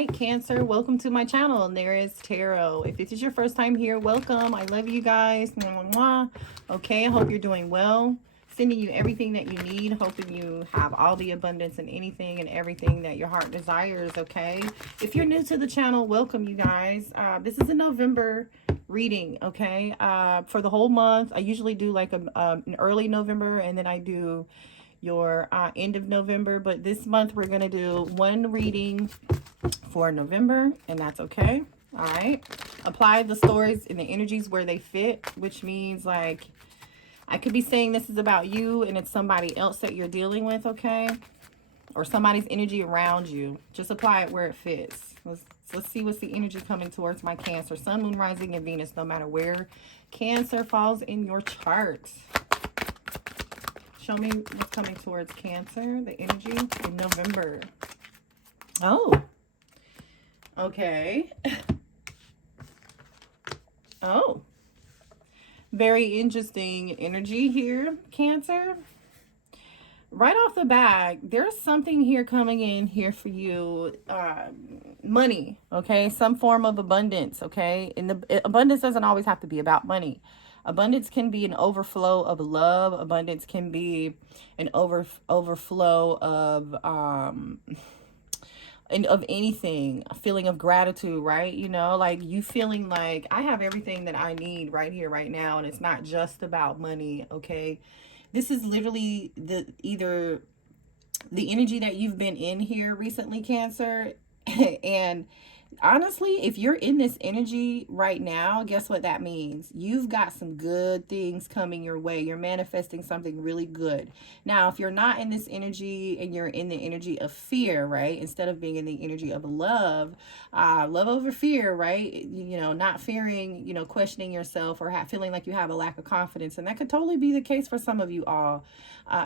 night, Cancer. Welcome to my channel, and there is Tarot. If this is your first time here, welcome. I love you guys. Mwah, mwah, mwah. Okay, I hope you're doing well. Sending you everything that you need. Hoping you have all the abundance and anything and everything that your heart desires, okay? If you're new to the channel, welcome, you guys. This is a November reading, okay? For the whole month. I usually do like an early November, and then I do your end of November, but this month we're going to do one reading for November, and that's okay. All right. Apply the stories and the energies where they fit, which means like I could be saying this is about you and it's somebody else that you're dealing with, okay? Or somebody's energy around you. Just apply it where it fits. Let's see what's the energy coming towards my Cancer. Sun, Moon, Rising, and Venus, no matter where Cancer falls in your chart. Show me what's coming towards Cancer, the energy in November. Oh, okay. Oh, very interesting energy here, Cancer. Right off the bat, there's something here coming in here for you. Money, okay? Some form of abundance, okay? And the abundance doesn't always have to be about money. Abundance can be an overflow of love. Abundance can be an overflow of and of anything, a feeling of gratitude, right? You know, like you feeling like I have everything that I need right here, right now, and it's not just about money, okay? This is literally either the energy that you've been in here recently, Cancer, and honestly, if you're in this energy right now, guess what that means? You've got some good things coming your way. You're manifesting something really good. Now, if you're not in this energy and you're in the energy of fear, right? Instead of being in the energy of love, love over fear, right? You know, not fearing, you know, questioning yourself or feeling like you have a lack of confidence. And that could totally be the case for some of you all.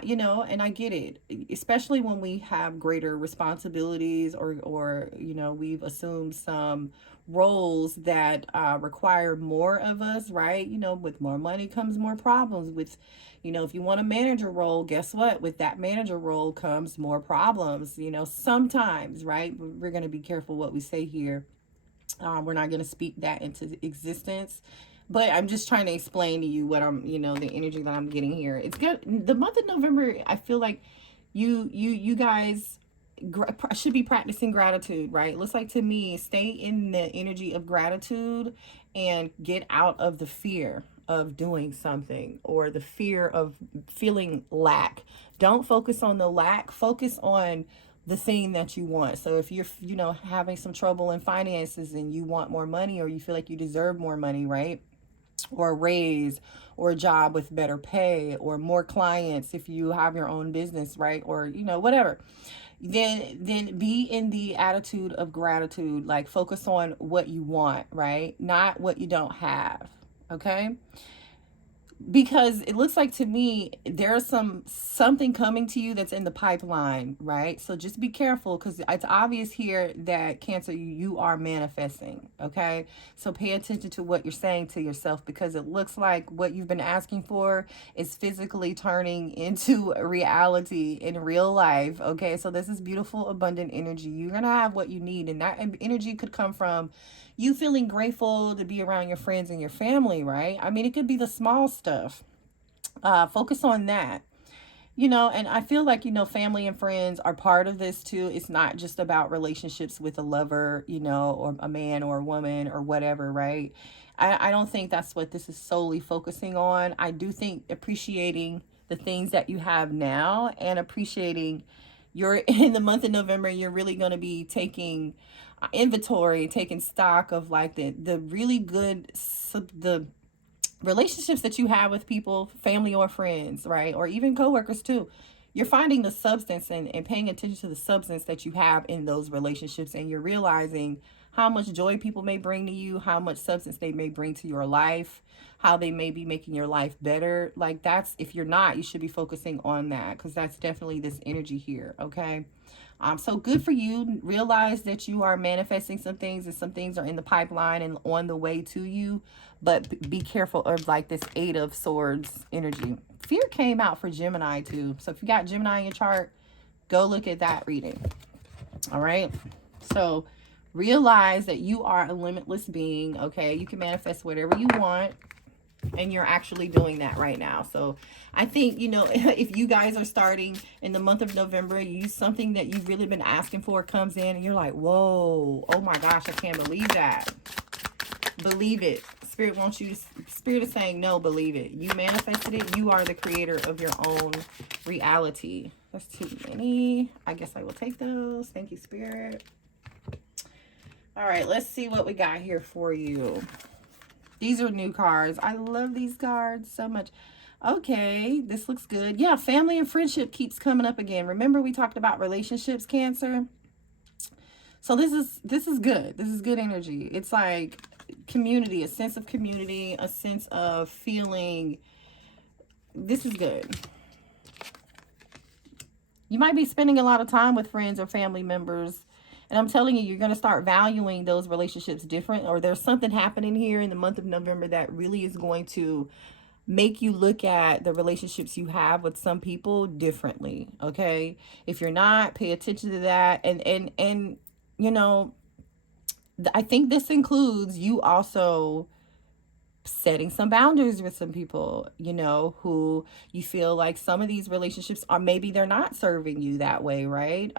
You know, and I get it, especially when we have greater responsibilities or you know, we've assumed some roles that require more of us, right? You know, with more money comes more problems. With, you know, if you want a manager role, guess what? With that manager role comes more problems, you know, sometimes, right? We're going to be careful what we say here. We're not going to speak that into existence. But I'm just trying to explain to you what I'm, you know, the energy that I'm getting here. It's good. The month of November, I feel like you guys should be practicing gratitude, right? Looks like to me, stay in the energy of gratitude and get out of the fear of doing something or the fear of feeling lack. Don't focus on the lack. Focus on the thing that you want. So if you're, you know, having some trouble in finances and you want more money or you feel like you deserve more money, right? Or a raise or a job with better pay or more clients if you have your own business, right? Or, you know, whatever. Then be in the attitude of gratitude. Like focus on what you want, right? Not what you don't have. Okay? Because it looks like to me there's something coming to you that's in the pipeline, right? So just be careful because it's obvious here that Cancer, you are manifesting, okay? So pay attention to what you're saying to yourself because it looks like what you've been asking for is physically turning into a reality in real life, okay? So this is beautiful, abundant energy. You're gonna have what you need, and that energy could come from you feeling grateful to be around your friends and your family, right? I mean, it could be the small stuff. Focus on that. You know, and I feel like, you know, family and friends are part of this too. It's not just about relationships with a lover, you know, or a man or a woman or whatever, right? I don't think that's what this is solely focusing on. I do think appreciating the things that you have now and appreciating you're in the month of November, you're really going to be taking inventory, taking stock of like the really good, the relationships that you have with people, family or friends, right? Or even coworkers too. You're finding the substance and paying attention to the substance that you have in those relationships. And you're realizing how much joy people may bring to you, how much substance they may bring to your life, how they may be making your life better. Like that's, if you're not, you should be focusing on that because that's definitely this energy here, okay? So good for you. Realize that you are manifesting some things and some things are in the pipeline and on the way to you. But be careful of like this Eight of Swords energy. Fear came out for Gemini too. So if you got Gemini in your chart, go look at that reading. All right. So Realize that you are a limitless being, okay? You can manifest whatever you want, and you're actually doing that right now. So I think, you know, if you guys are starting in the month of November, you something that you've really been asking for comes in and you're like, whoa, oh my gosh, I can't believe that. Believe it. Spirit wants you to, Spirit is saying, no, believe it. You manifested it. You are the creator of your own reality. That's too many. I guess I will take those. Thank you, Spirit. All right, let's see what we got here for you. These are new cards. I love these cards so much. Okay, this looks good. Yeah, family and friendship keeps coming up again. Remember we talked about relationships, Cancer? So this is good. This is good energy. It's like community, a sense of community, a sense of feeling. This is good. You might be spending a lot of time with friends or family members. And I'm telling you, you're going to start valuing those relationships different, or there's something happening here in the month of November that really is going to make you look at the relationships you have with some people differently. Okay. If you're not, pay attention to that. And, you know, I think this includes you also setting some boundaries with some people, you know, who you feel like some of these relationships are, maybe they're not serving you that way, right?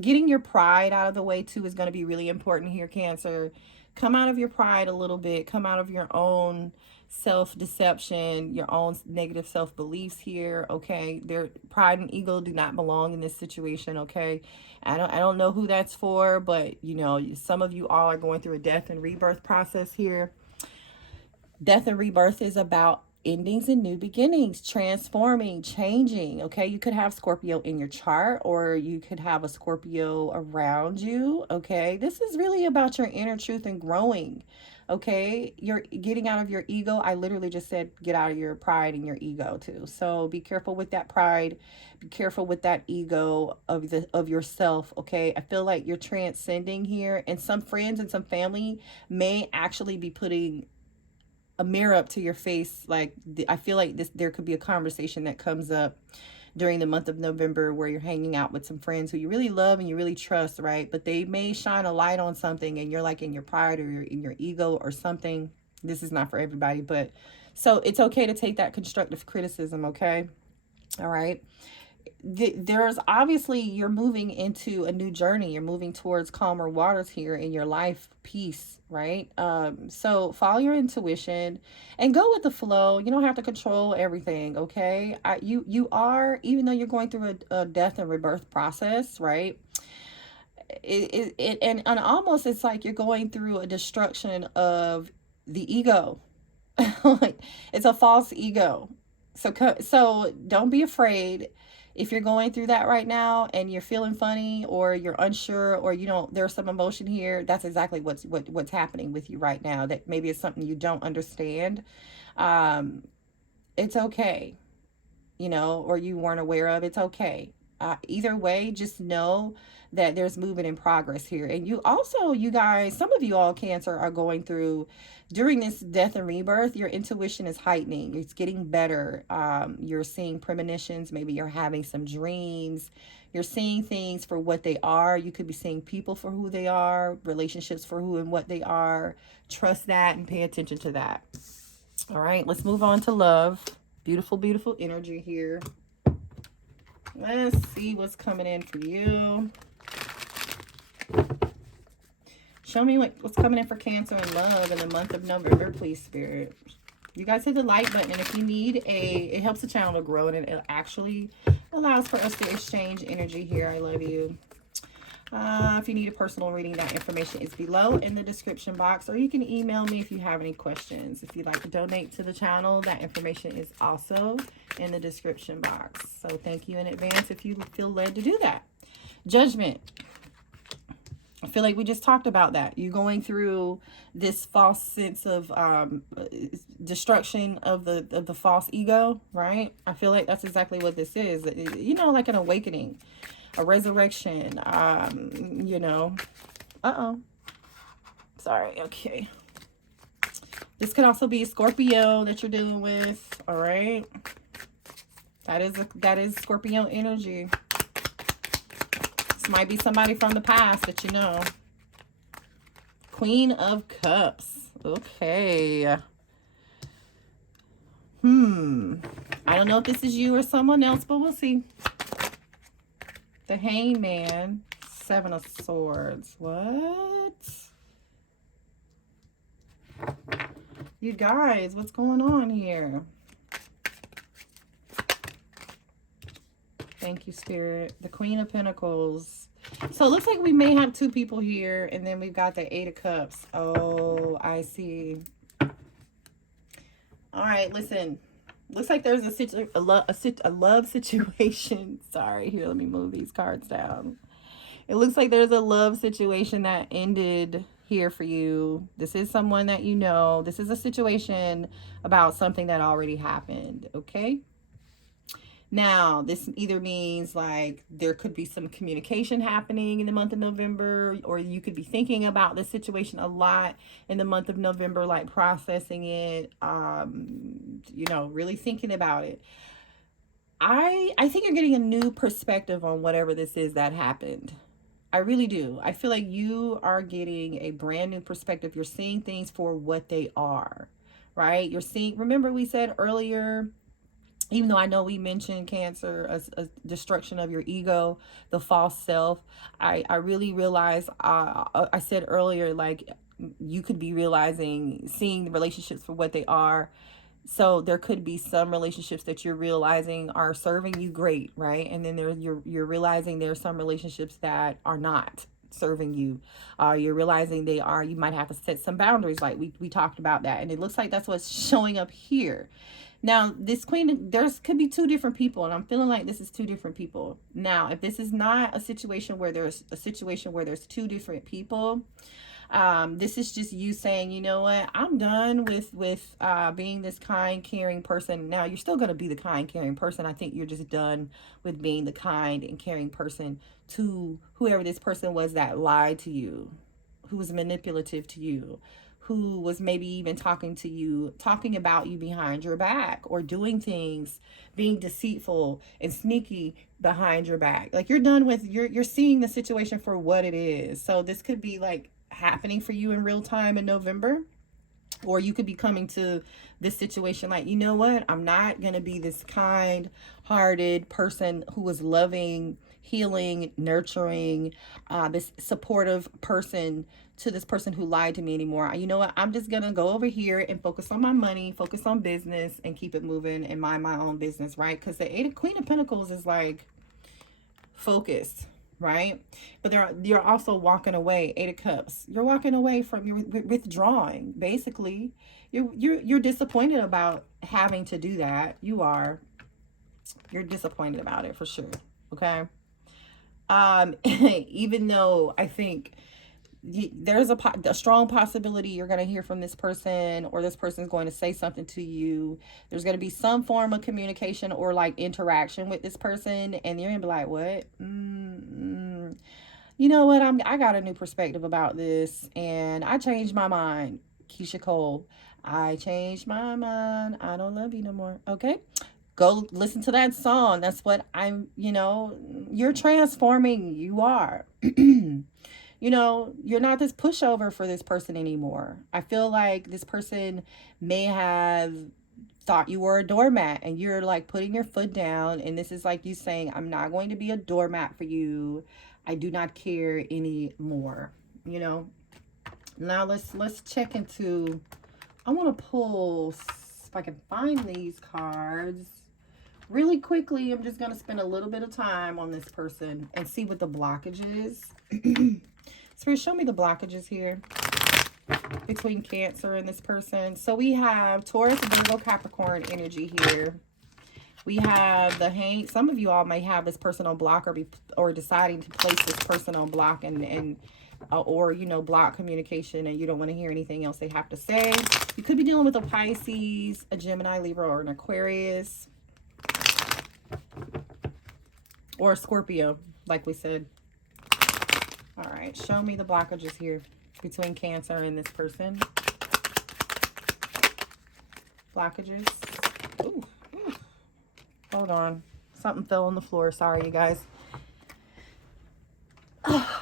Getting your pride out of the way too is going to be really important here, Cancer. Come out of your pride a little bit. Come out of your own self-deception, your own negative self-beliefs here, okay? Their pride and ego do not belong in this situation, okay? I don't know who that's for, but you know, some of you all are going through a death and rebirth process here. Death and rebirth is about endings and new beginnings, transforming, changing. Okay, you could have Scorpio in your chart, or you could have a Scorpio around you. Okay, this is really about your inner truth and growing. Okay, you're getting out of your ego. I literally just said get out of your pride and your ego too. So be careful with that pride. Be careful with that ego of yourself. Okay, I feel like you're transcending here, and some friends and some family may actually be putting a mirror up to your face. Like I feel like there could be a conversation that comes up during the month of November where you're hanging out with some friends who you really love and you really trust, right? But they may shine a light on something and you're like in your pride or you're in your ego or something. This is not for everybody, but so it's okay to take that constructive criticism, okay? All right. There's obviously, you're moving into a new journey. You're moving towards calmer waters here in your life, peace, right? So follow your intuition and go with the flow. You don't have to control everything, okay? You are, even though you're going through a death and rebirth process, right? And almost it's like you're going through a destruction of the ego. Like it's a false ego. So don't be afraid. If you're going through that right now and you're feeling funny or you're unsure or you don't, there's some emotion here, that's exactly what's happening with you right now. That maybe it's something you don't understand. It's okay, you know, or you weren't aware of. It's okay. Either way, just know that there's movement in progress here. And you also, you guys, some of you all, Cancer, are going through, during this death and rebirth, your intuition is heightening. It's getting better. You're seeing premonitions. Maybe you're having some dreams. You're seeing things for what they are. You could be seeing people for who they are, relationships for who and what they are. Trust that and pay attention to that. All right, let's move on to love. Beautiful, beautiful energy here. Let's see what's coming in for you. Show me what's coming in for Cancer and love in the month of November, please, Spirit. You guys hit the like button, and if you need it helps the channel to grow, and it actually allows for us to exchange energy here. I love you. If you need a personal reading, that information is below in the description box, or you can email me if you have any questions. If you'd like to donate to the channel, that information is also in the description box. So thank you in advance if you feel led to do that. Judgment. I feel like we just talked about that. You're going through this false sense of destruction of the false ego, right? I feel like that's exactly what this is. You know, like an awakening, a resurrection. You know, sorry. Okay. This could also be a Scorpio that you're dealing with. All right. That is Scorpio energy. Might be somebody from the past that you know. Queen of Cups. Okay. I don't know if this is you or someone else, but we'll see. The Hangman. Seven of Swords. What? You guys, what's going on here? Thank you, Spirit. The Queen of Pentacles. So it looks like we may have two people here, and then we've got the Eight of Cups. Oh, I see. All right, listen. Looks like there's a love situation. Sorry, here, let me move these cards down. It looks like there's a love situation that ended here for you. This is someone that you know. This is a situation about something that already happened, okay? Now, this either means like there could be some communication happening in the month of November, or you could be thinking about this situation a lot in the month of November, like processing it, you know, really thinking about it. I think you're getting a new perspective on whatever this is that happened. I really do. I feel like you are getting a brand new perspective. You're seeing things for what they are, right? You're seeing, remember we said earlier, even though I know we mentioned Cancer, a destruction of your ego, the false self, I really realized, I said earlier, like you could be realizing, seeing the relationships for what they are. So there could be some relationships that you're realizing are serving you great, right? And then you're realizing there's some relationships that are not serving you. You're realizing they are, you might have to set some boundaries, like we talked about that. And it looks like that's what's showing up here. Now, this queen, there's could be two different people, and I'm feeling like this is two different people. Now, if this is not a situation where there's two different people, this is just you saying, you know what, I'm done with being this kind, caring person. Now, you're still going to be the kind, caring person. I think you're just done with being the kind and caring person to whoever this person was that lied to you, who was manipulative to you, who was maybe even talking to you, talking about you behind your back, or doing things, being deceitful and sneaky behind your back. Like you're done with, you're seeing the situation for what it is. So this could be like happening for you in real time in November, or you could be coming to this situation like, you know what, I'm not going to be this kind hearted person who was loving, healing, nurturing, this supportive person to this person who lied to me anymore. You know what, I'm just going to go over here and focus on my money, focus on business, and keep it moving and mind my own business, right? Because the Queen of Pentacles is like focused, right? But you're also walking away. Eight of Cups, you're walking away from, you're withdrawing. Basically, you're disappointed about having to do that. You're disappointed about it for sure. Okay. Even though I think there's a strong possibility you're going to hear from this person, or this person is going to say something to you. There's going to be some form of communication or like interaction with this person, and you're going to be like, what? You know what? I got a new perspective about this, and I changed my mind. Keisha Cole, I changed my mind. I don't love you no more. Okay. Go listen to that song. That's what you're transforming. You are. You know, you're not this pushover for this person anymore. I feel like this person may have thought you were a doormat, and you're like putting your foot down, and this is like you saying, I'm not going to be a doormat for you. I do not care anymore. You know. Now let's check into, I want to pull, if I can find these cards really quickly. I'm just going to spend a little bit of time on this person and see what the blockage is. Spirit, show me the blockages here between Cancer and this person. So we have Taurus, Virgo, Capricorn energy here. We have the hang. Some of you all may have this person on block, or deciding to place this person on block, or block communication, and you don't want to hear anything else they have to say. You could be dealing with a Pisces, a Gemini, Libra, or an Aquarius, or a Scorpio, like we said. All right, show me the blockages here between Cancer and this person. Blockages. Ooh. Hold on. Something fell on the floor. Sorry, you guys.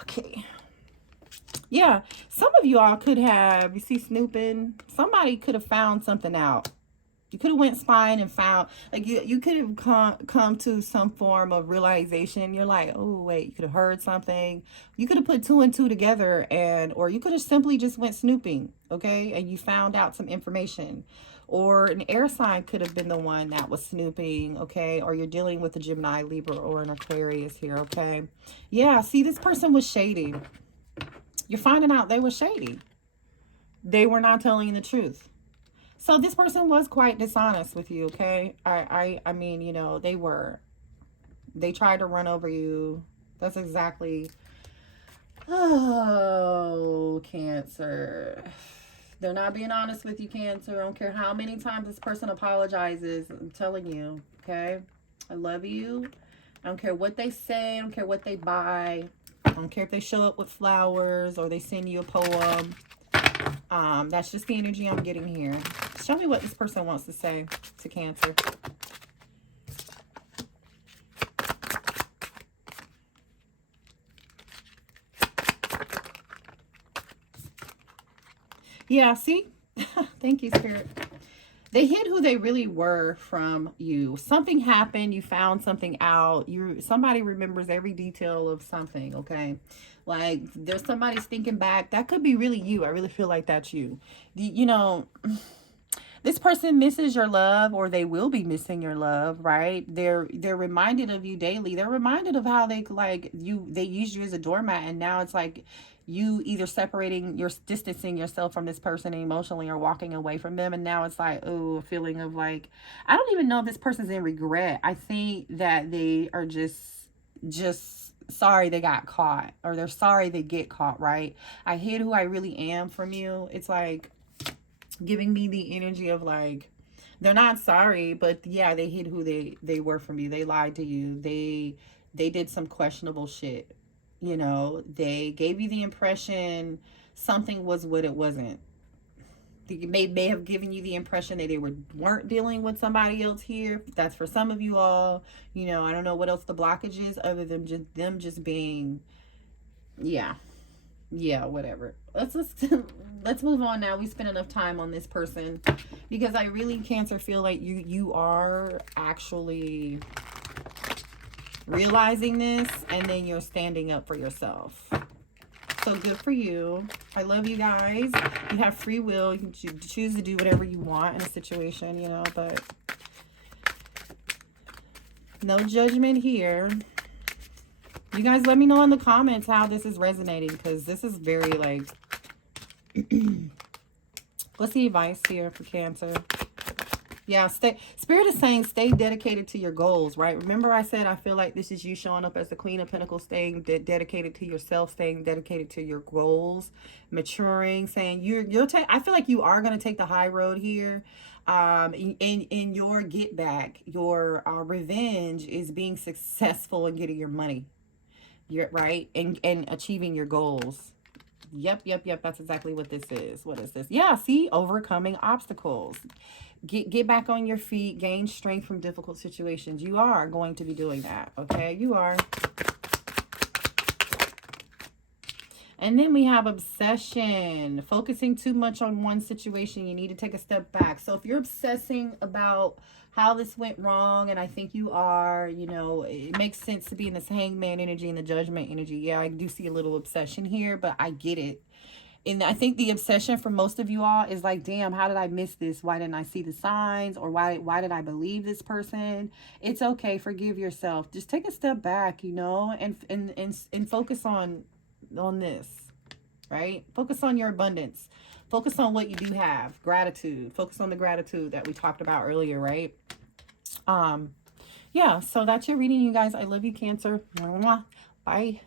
Okay. Yeah, some of you all could have, you see snooping, somebody could have found something out. You could have went spying and found, like, you could have come to some form of realization. You're like, oh wait, you could have heard something. You could have put two and two together, and or you could have simply just went snooping, okay, and you found out some information. Or an air sign could have been the one that was snooping, okay, or you're dealing with a Gemini, Libra, or an Aquarius here, okay. Yeah, see, this person was shady. You're finding out they were shady. They were not telling you the truth. So this person was quite dishonest with you, okay? I mean, you know, they tried to run over you. That's exactly, oh, Cancer. They're not being honest with you, Cancer. I don't care how many times this person apologizes. I'm telling you, okay? I love you. I don't care what they say. I don't care what they buy. I don't care if they show up with flowers or they send you a poem. That's just the energy I'm getting here. Show me what this person wants to say to Cancer. Yeah, see? Thank you, Spirit. They hid who they really were from you. Something happened, you found something out. Somebody remembers every detail of something, okay? Like, there's somebody thinking back. That could be really you. I really feel like that's you. You know, this person misses your love, or they will be missing your love, right? They're reminded of you daily. They're reminded of how they used you as a doormat, and now it's like you either distancing yourself from this person emotionally or walking away from them. And now it's like, oh, a feeling of like, I don't even know if this person's in regret. I think that they are just sorry they got caught, or they're sorry they get caught, right? I hid who I really am from you. It's like giving me the energy of like, they're not sorry, but yeah, they hid who they were from you. They lied to you. They did some questionable shit. You know, they gave you the impression something was what it wasn't. They may have given you the impression that they weren't dealing with somebody else here. That's for some of you all. You know, I don't know what else the blockage is other than them just being, yeah, whatever. Let's move on now. We spent enough time on this person because I really, Cancer, feel like you are actually realizing this, and then you're standing up for yourself. So good for you. I love you guys. You have free will. You can choose to do whatever you want in a situation, you know, but no judgment here. You guys let me know in the comments how this is resonating, because this is very like what's the advice here for Cancer? Yeah, Spirit is saying stay dedicated to your goals, right? Remember I said I feel like this is you showing up as the Queen of Pentacles, staying dedicated to yourself, staying dedicated to your goals, maturing, saying I feel like you are going to take the high road here. In your get back, your revenge is being successful in getting your money. You're right, and achieving your goals. Yep. That's exactly what this is. What is this? Yeah, see, overcoming obstacles. Get back on your feet, gain strength from difficult situations. You are going to be doing that, okay? You are. And then we have obsession, focusing too much on one situation. You need to take a step back. So if you're obsessing about how this went wrong, and I think you are, you know, it makes sense to be in this hangman energy and the judgment energy. Yeah, I do see a little obsession here, but I get it. And I think the obsession for most of you all is like, damn, how did I miss this? Why didn't I see the signs? Or why did I believe this person? It's okay. Forgive yourself. Just take a step back, you know, and focus on this, right? Focus on your abundance. Focus on what you do have. Gratitude. Focus on the gratitude that we talked about earlier, right? Yeah, so that's your reading, you guys. I love you, Cancer. Bye.